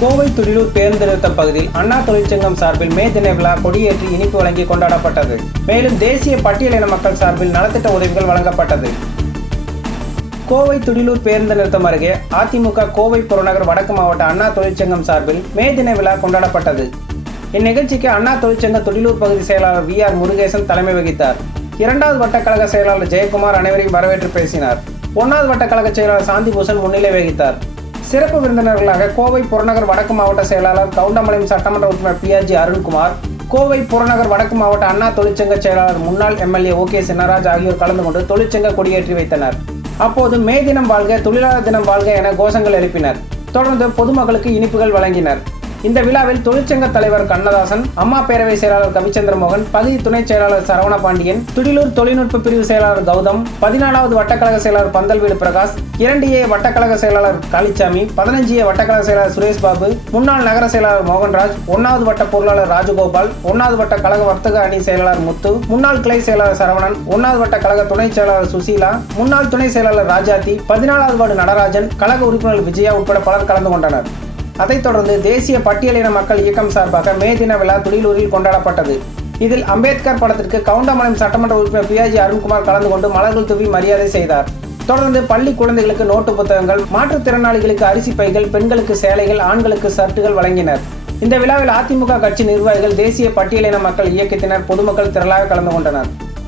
கோவை துடிலூர் பேருந்து நிறுத்தம் பகுதியில் அண்ணா தொழிற்சங்கம் சார்பில் மே தின விழா கொடியேற்றி இனிப்பு வழங்கி கொண்டாடப்பட்டது. மேலும் தேசிய பட்டியலின மக்கள் சார்பில் நலத்திட்ட உதவிகள் வழங்கப்பட்டது. கோவை துடிலூர் பேருந்து நிறுத்தம் அருகே அதிமுக கோவை புறநகர் வடக்கு மாவட்ட அண்ணா தொழிற்சங்கம் சார்பில் மே தின விழா கொண்டாடப்பட்டது. இந்நிகழ்ச்சிக்கு அண்ணா தொழிற்சங்க துடிலூர் பகுதி செயலாளர் வி ஆர் முருகேசன் தலைமை வகித்தார். இரண்டாவது வட்டக்கழக செயலாளர் ஜெயக்குமார் அனைவரையும் வரவேற்று பேசினார். ஒன்றாவது வட்டக்கழக செயலாளர் சாந்திபூஷன் முன்னிலை வகித்தார். சிறப்பு விருந்தினர்களாக கோவை புறநகர் வடக்கு மாவட்ட செயலாளர் கவுண்டமலையம் சட்டமன்ற உறுப்பினர் பிஆர்ஜி அருண்குமார் கோவை புறநகர் வடக்கு மாவட்ட அண்ணா தொழிற்சங்க செயலாளர் முன்னாள் எம்எல்ஏ ஓ கே சின்னராஜ் ஆகியோர் கலந்து கொண்டு தொழிற்சங்க கொடியேற்றி வைத்தனர். அப்போது மே தினம் வாழ்க தொழிலாளர் தினம் வாழ்க என கோஷங்கள் எழுப்பினர். தொடர்ந்து பொதுமக்களுக்கு இனிப்புகள் வழங்கினர். இந்த விழாவில் தொழிற்சங்க தலைவர் கண்ணதாசன் அம்மா பேரவை செயலாளர் கவிச்சந்திர மோகன் பகுதி துணை செயலாளர் சரவண பாண்டியன் துடிலூர் தொழில்நுட்ப பிரிவு செயலாளர் கௌதம் பதினாலாவது வட்டக்கழக செயலாளர் பந்தல்வீடு பிரகாஷ் இரண்டு ஏ வட்டக்கழக செயலாளர் காளிச்சாமி பதினஞ்சு ஏ வட்டக்கழக செயலாளர் சுரேஷ் பாபு முன்னாள் நகர செயலாளர் மோகன்ராஜ் ஒன்னாவது வட்ட பொருளாளர் ராஜகோபால் ஒன்னாவது வட்ட கழக வர்த்தக அணி செயலாளர் முத்து முன்னாள் கிளை செயலாளர் சரவணன் ஒன்னாவது வட்ட கழக துணை செயலாளர் சுசீலா முன்னாள் துணை செயலாளர் ராஜாத்தி பதினாலாவது வார்டு நடராஜன் கழக உறுப்பினர் விஜயா உட்பட பலர் கலந்து கொண்டனர். அதைத் தொடர்ந்து தேசிய பட்டியலின மக்கள் இயக்கம் சார்பாக மே தின விழா துடிலூரில் கொண்டாடப்பட்டது. இதில் அம்பேத்கர் படத்திற்கு கவுண்டமலையம் சட்டமன்ற உறுப்பினர் பியாஜி அருண்குமார் கலந்து கொண்டு மலர்கள் தூவி மரியாதை செய்தார். தொடர்ந்து பள்ளி குழந்தைகளுக்கு நோட்டு புத்தகங்கள் மாற்றுத்திறனாளிகளுக்கு அரிசி பைகள் பெண்களுக்கு சேலைகள் ஆண்களுக்கு சர்ட்டுகள் வழங்கினர். இந்த விழாவில் அதிமுக கட்சி நிர்வாகிகள் தேசிய பட்டியலின மக்கள் இயக்கத்தினர் பொதுமக்கள் திரளாக கலந்து கொண்டனர்.